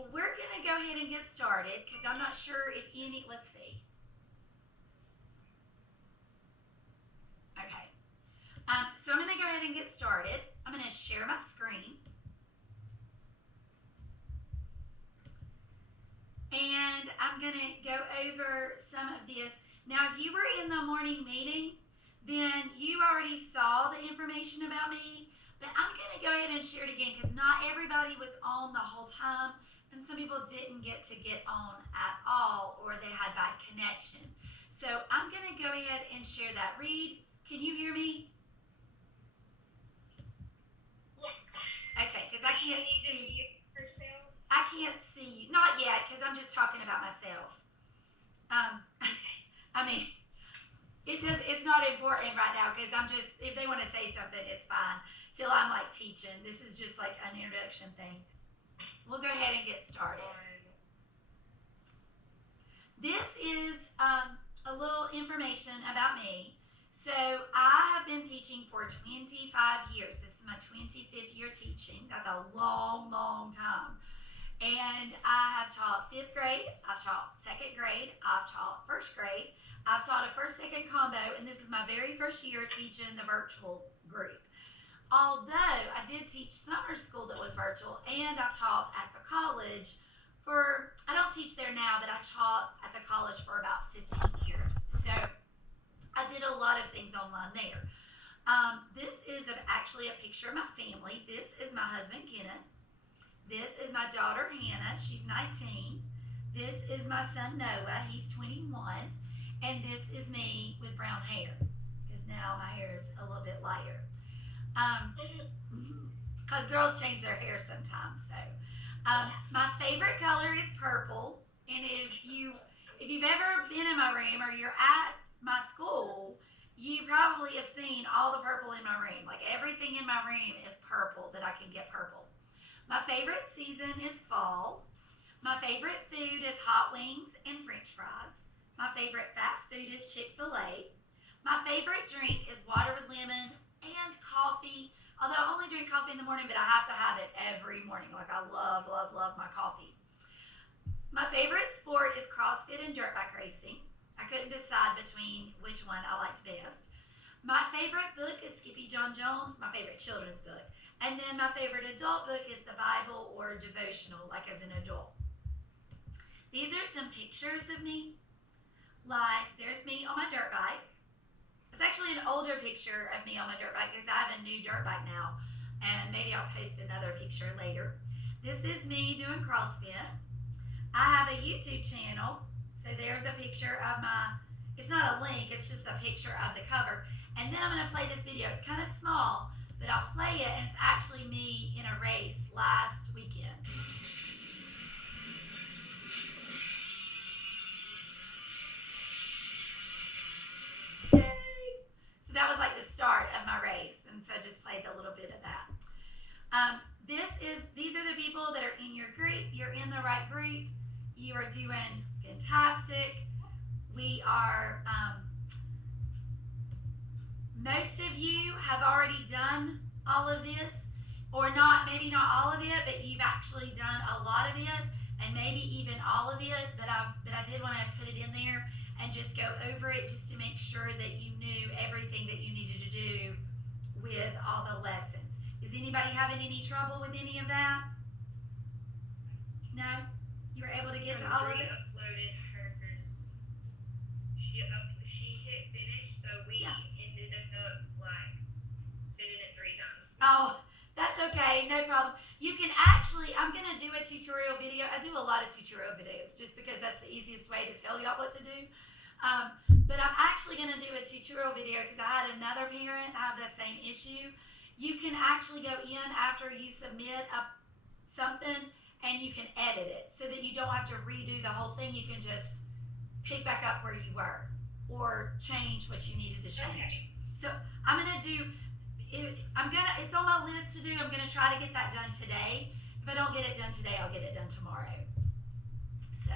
well, we're going to go ahead and get started because I'm not sure if any, let's see. Okay. So I'm going to go ahead and get started. I'm going to share my screen. And I'm going to go over some of this. Now, if you were in the morning meeting, then you already saw the information about me. But I'm going to go ahead and share it again because not everybody was on the whole time. And some people didn't get on at all, or they had bad connection. So I'm going to go ahead and share that. Reed, can you hear me? Yeah. Okay, because I can't see you. I can't see you. Not yet, because I'm just talking about myself. I mean, it's not important right now, because I'm just, if they want to say something, it's fine. Till I'm like teaching. This is just like an introduction thing. We'll go ahead and get started. This is a little information about me. So I have been teaching for 25 years. This is my 25th year teaching. That's a long, long time. And I have taught 5th grade, I've taught 2nd grade, I've taught 1st grade, I've taught a 1st-2nd combo, and this is my very first year teaching the virtual group. Although I did teach summer school that was virtual, and I've taught at the college for, I don't teach there now, but I taught at the college for about 15 years. So I did a lot of things online there. This is actually a picture of my family. This is my husband, Kenneth. This is my daughter, Hannah. She's 19. This is my son, Noah. He's 21. And this is me with brown hair, because now my hair is a little bit lighter. Because girls change their hair sometimes. So, my favorite color is purple. And if you've ever been in my room or you're at my school, you probably have seen all the purple in my room. Like everything in my room is purple that I can get purple. My favorite season is fall. My favorite food is hot wings and french fries. My favorite fast food is Chick-fil-A. My favorite drink is water with lemon and coffee. Although I only drink coffee in the morning, but I have to have it every morning. Like I love, love, love my coffee. My favorite sport is CrossFit and dirt bike racing. I couldn't decide between which one I liked best. My favorite book is Skippy John Jones, my favorite children's book. And then my favorite adult book is the Bible or devotional, like as an adult. These are some pictures of me. Like, there's me on my dirt bike. It's actually an older picture of me on a dirt bike because I have a new dirt bike now. And maybe I'll post another picture later. This is me doing CrossFit. I have a YouTube channel. So there's a picture of it's not a link, it's just a picture of the cover. And then I'm going to play this video. It's kind of small, but I'll play it, and it's actually me in a race last weekend. Yay! So that was like the start of my race, and so I just played a little bit of that. These are the people that are in your group. You're in the right group. You are doing fantastic. We are, most of you have already done all of this, or not, maybe not all of it, but you've actually done a lot of it, and maybe even all of it, but I did want to put it in there and just go over it just to make sure that you knew everything that you needed to do with all the lessons. Is anybody having any trouble with any of that? No? You were able to get to all of it? Uploaded hers. She hit finish, so we ended up like sending it 3 times. Oh, that's okay, no problem. You can actually, I'm going to do a tutorial video. I do a lot of tutorial videos just because that's the easiest way to tell y'all what to do. But I'm actually going to do a tutorial video because I had another parent have the same issue. You can actually go in after you submit something and you can edit it so that you don't have to redo the whole thing. You can just pick back up where you were or change what you needed to change. Okay. So I'm going to do, it's on my list to do. I'm going to try to get that done today. If I don't get it done today, I'll get it done tomorrow. So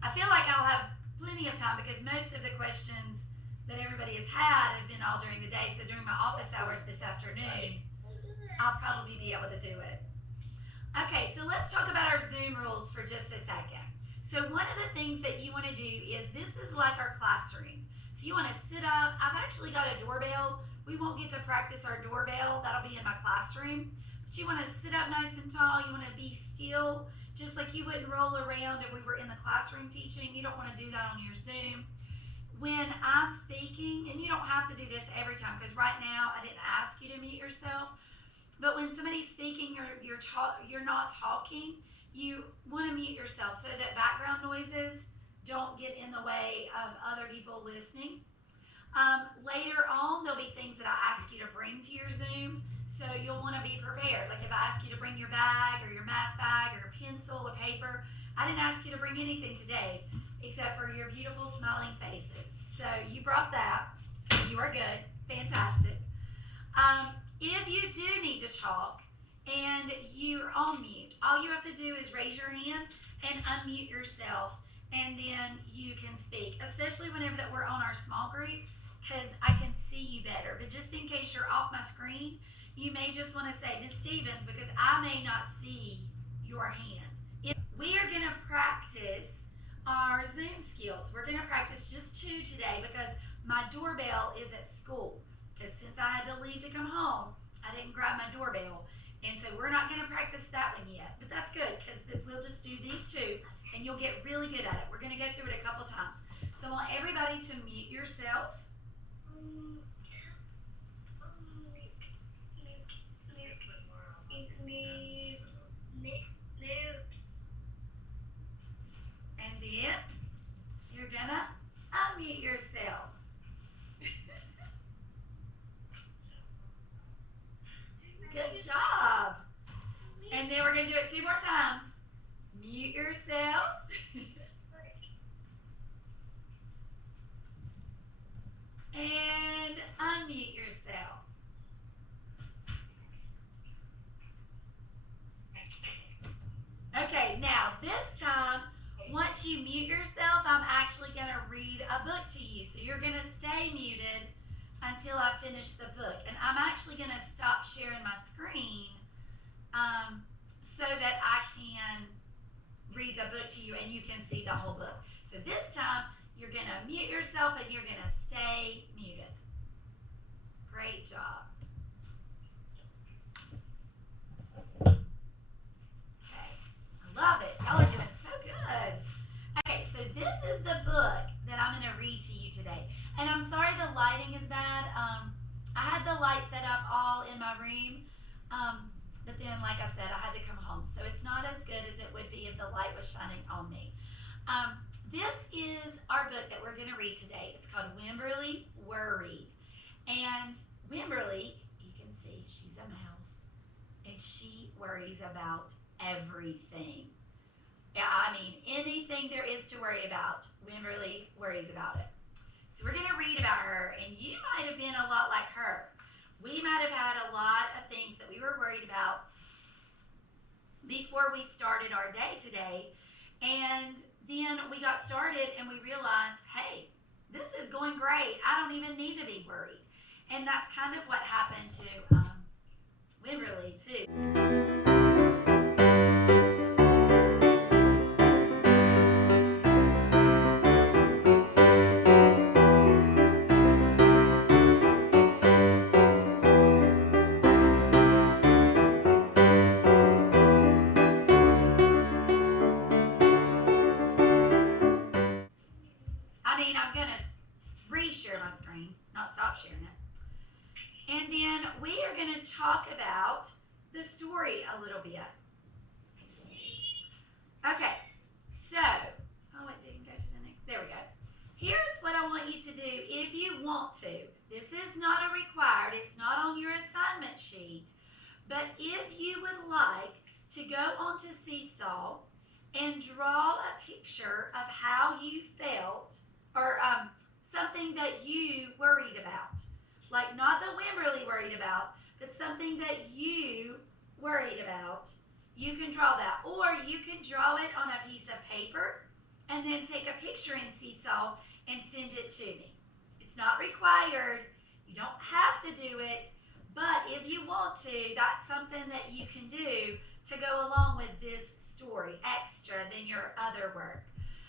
I feel like I'll have plenty of time because most of the questions that everybody has had have been all during the day. So during my office hours this afternoon, I'll probably be able to do it. Okay, so so let's talk about our Zoom rules for just a second. So one of the things that you want to do is this is like our classroom. So you want to sit up. I've actually got a doorbell. We won't get to practice our doorbell. That'll be in my classroom. But you want to sit up nice and tall. You want to be still, just like you wouldn't roll around if we were in the classroom teaching. You don't want to do that on your Zoom. When I'm speaking, and you don't have to do this every time because right now I didn't ask you to mute yourself, but when somebody's speaking or you're not talking, you want to mute yourself so that background noises don't get in the way of other people listening. Later on, there'll be things that I ask you to bring to your Zoom, so you'll want to be prepared. Like if I ask you to bring your bag or your math bag or a pencil or paper, I didn't ask you to bring anything today except for your beautiful smiling faces. So you brought that, so you are good. Fantastic. If you do need to talk and you're on mute, all you have to do is raise your hand and unmute yourself, and then you can speak, especially whenever that we're on our small group, because I can see you better. But just in case you're off my screen, you may just want to say, Miss Stevens, because I may not see your hand. We are going to practice our Zoom skills. We're going to practice just 2 today because my doorbell is at school. Because since I had to leave to come home, I didn't grab my doorbell. And so we're not going to practice that one yet. But that's good because we'll just do these 2 and you'll get really good at it. We're going to go through it a couple times. So I want everybody to mute yourself. And then you're going to unmute yourself. Good job. And then we're going to do it 2 more times. Mute yourself. And unmute yourself. Okay, now this time, once you mute yourself, I'm actually going to read a book to you. So you're going to stay muted until I finish the book. And I'm actually going to stop sharing my screen so that I can read the book to you and you can see the whole book. So this time, you're going to mute yourself and you're going to stay muted. Great job. Okay, I love it. Y'all are doing so good. Okay, so this is the book that I'm going to read to you today. And I'm sorry the lighting is bad. I had the light set up all in my room, but then, like I said, I had to come home. So it's not as good as it would be if the light was shining on me. This is our book that we're going to read today. It's called Wimberly Worried. And Wimberly, you can see she's a mouse, and she worries about everything. I mean, anything there is to worry about, Wimberly worries about it. So we're going to read about her, and you might have been a lot like her. We might have had a lot of things that we were worried about before we started our day today, and then we got started and we realized, hey, this is going great. I don't even need to be worried. And that's kind of what happened to Wimberly too. I'm going to re-share my screen, not stop sharing it. And then we are going to talk about the story a little bit. Okay, so, oh, it didn't go to the next, there we go. Here's what I want you to do if you want to. This is not a required, it's not on your assignment sheet, but if you would like to go onto Seesaw and draw a picture of how you felt, or something that you worried about. Like not that Wimberly worried about, but something that you worried about. You can draw that. Or you can draw it on a piece of paper and then take a picture in Seesaw and send it to me. It's not required. You don't have to do it. But if you want to, that's something that you can do to go along with this story, extra than your other work.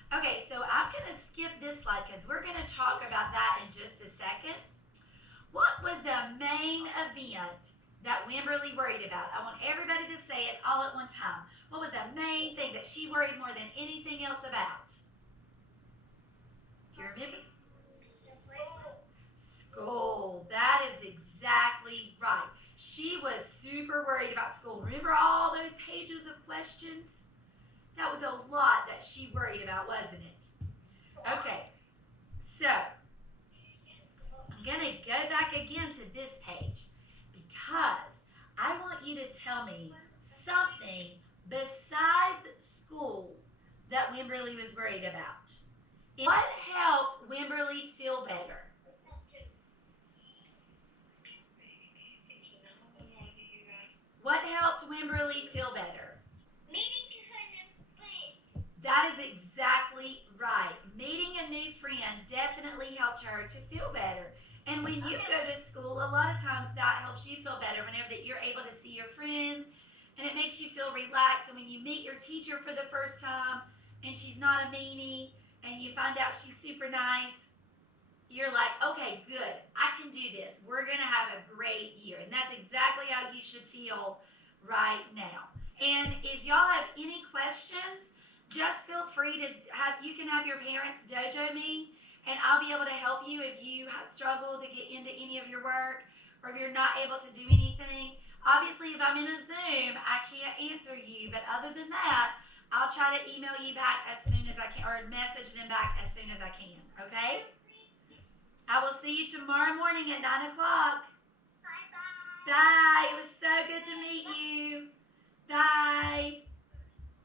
Okay, so I'm going to skip this slide because we're going to talk about that in just a second. What was the main event that Wimberly worried about? I want everybody to say it all at one time. What was the main thing that she worried more than anything else about? Do you remember? School. That is exactly right. She was super worried about school. Remember all those pages of questions? That was a lot that she worried about, wasn't it? Okay, so I'm going to go back again to this page because I want you to tell me something besides school that Wimberly was worried about. What helped Wimberly feel better? What helped Wimberly feel better? That is exactly right. Meeting a new friend definitely helped her to feel better. And when you go to school, a lot of times that helps you feel better whenever that you're able to see your friends and it makes you feel relaxed. And when you meet your teacher for the first time and she's not a meanie and you find out she's super nice, you're like, okay, good, I can do this. We're going to have a great year. And that's exactly how you should feel right now. And if y'all have any questions, just feel free to you can have your parents dojo me and I'll be able to help you if you have struggled to get into any of your work or if you're not able to do anything. Obviously, if I'm in a Zoom, I can't answer you, but other than that, I'll try to email you back as soon as I can or message them back as soon as I can, okay? I will see you tomorrow morning at 9 o'clock. Bye. Bye. It was so good to meet you. Bye.